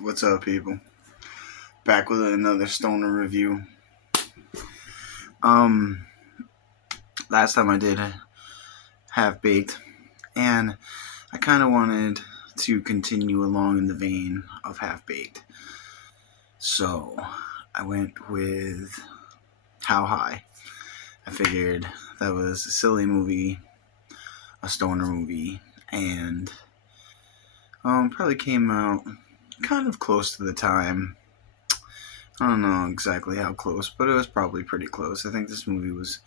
What's up, people? Back with another Stoner review. Um, Last time I did Half Baked, and I kind of wanted to continue along in the vein of Half Baked. So I went with How High. I figured that was a silly movie, a stoner movie, and probably came out kind of close to the time. I don't know exactly how close, but it was probably pretty close. I think this movie was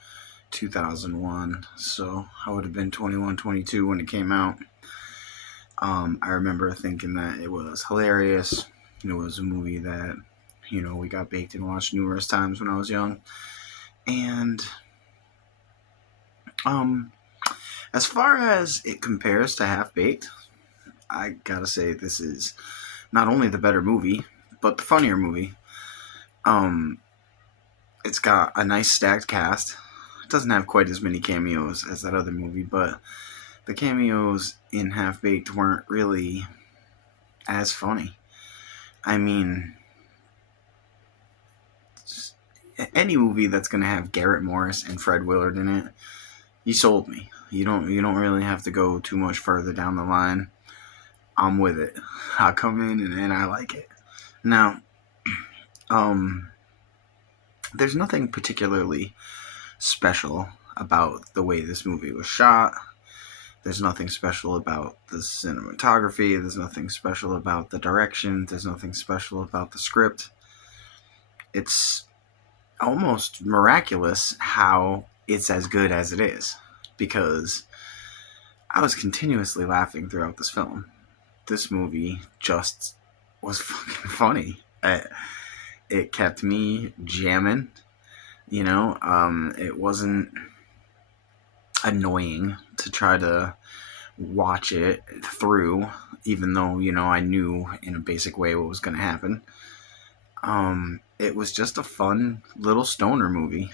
2001, so I would have been 21, 22 when it came out. I remember thinking that it was hilarious. It was a movie that, we got baked and watched numerous times when I was young. And um, as far as it compares to Half Baked, I gotta say this is not only the better movie, but the funnier movie. Um, it's got a nice stacked cast. It doesn't have quite as many cameos as that other movie, but the cameos in Half Baked weren't really as funny. I mean, any movie that's gonna have Garrett Morris and Fred Willard in it, you sold me. You don't really have to go too much further down the line. I'm with it. I come in and I like it. Now, um, there's nothing particularly special about the way this movie was shot. There's nothing special about the cinematography. There's nothing special about the direction. There's nothing special about the script. It's almost miraculous how it's as good as it is, because I was continuously laughing throughout this film. This movie just was fucking funny. It kept me jamming. It wasn't annoying to try to watch it through, even though I knew in a basic way what was going to happen. It was just a fun little stoner movie.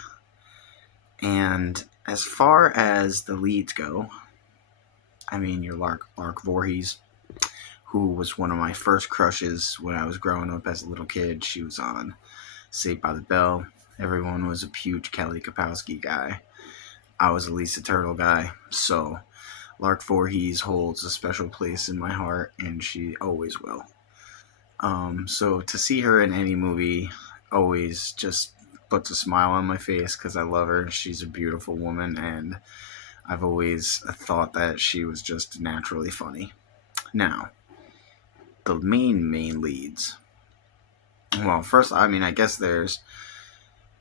And as far as the leads go, I mean, your Lark Voorhees, who was one of my first crushes when I was growing up as a little kid. She was on Saved by the Bell. Everyone was a huge Kelly Kapowski guy. I was a Lisa Turtle guy. So Lark Voorhees holds a special place in my heart, and she always will. So to see her in any movie always just puts a smile on my face because I love her. She's a beautiful woman, and I've always thought that she was just naturally funny. Now, the main leads. Well, first, I guess there's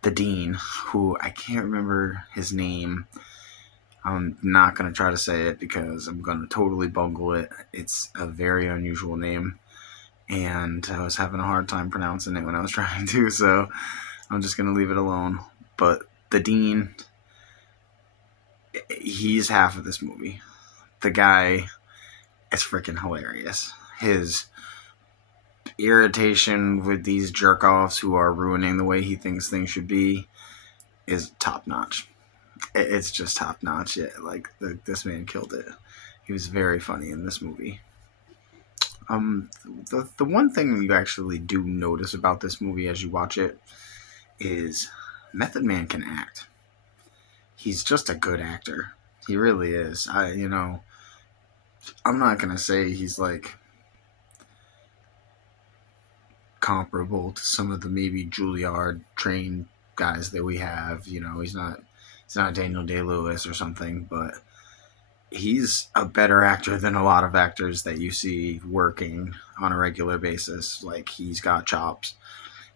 the Dean, who I can't remember his name. I'm not going to try to say it because I'm going to totally bungle it. It's a very unusual name, and I was having a hard time pronouncing it when I was trying to, so I'm just going to leave it alone. But the Dean, he's half of this movie. The guy is freaking hilarious. His irritation with these jerk offs who are ruining the way he thinks things should be is top notch. It's just top notch. This man killed it. He was very funny in this movie. The one thing you actually do notice about this movie as you watch it is Method Man can act. He's just a good actor. He really is. I'm not gonna say he's like comparable to some of the maybe Juilliard trained guys that we have. He's not Daniel Day-Lewis or something, but he's a better actor than a lot of actors that you see working on a regular basis. Like, he's got chops.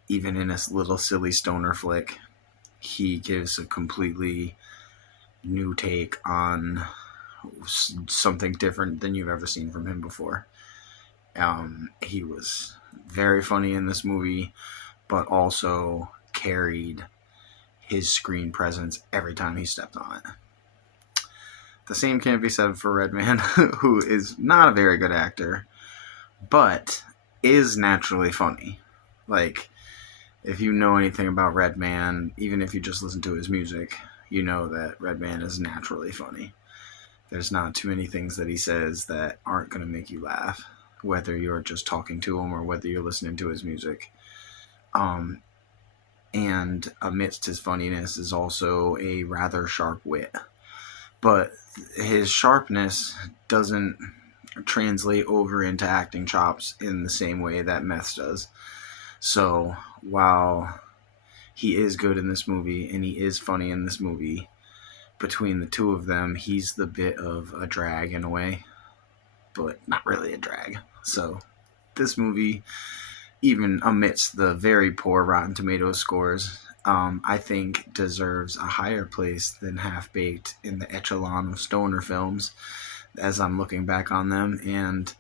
Even in this little silly stoner flick, he gives a completely new take on something different than you've ever seen from him before. He was very funny in this movie, but also carried his screen presence every time he stepped on it. The same can't be said for Redman, who is not a very good actor, but is naturally funny. Like, if you know anything about Redman, even if you just listen to his music, you know that Redman is naturally funny. There's not too many things that he says that aren't going to make you laugh, whether you're just talking to him or whether you're listening to his music. Um, and amidst his funniness is also a rather sharp wit. But his sharpness doesn't translate over into acting chops in the same way that Meth does. So while he is good in this movie and he is funny in this movie, between the two of them, he's the bit of a drag in a way, but not really a drag. So this movie, even amidst the very poor Rotten Tomatoes scores, I think deserves a higher place than Half Baked in the echelon of stoner films as I'm looking back on them. And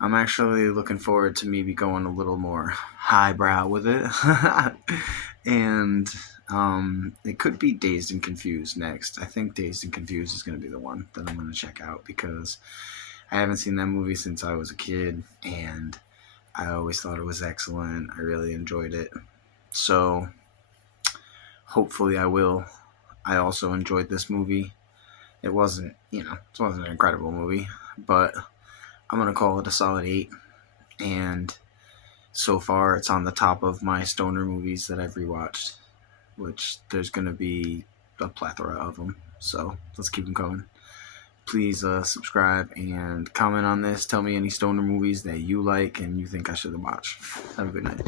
I'm actually looking forward to maybe going a little more highbrow with it. And it could be Dazed and Confused next. I think Dazed and Confused is going to be the one that I'm going to check out because I haven't seen that movie since I was a kid, and I always thought it was excellent. I really enjoyed it. So hopefully I will. I also enjoyed this movie. It wasn't, it wasn't an incredible movie, but I'm going to call it a solid 8. And so far it's on the top of my stoner movies that I've rewatched, which there's going to be a plethora of them. So let's keep them going. Please subscribe and comment on this. Tell me any stoner movies that you like and you think I should watch. Have a good night.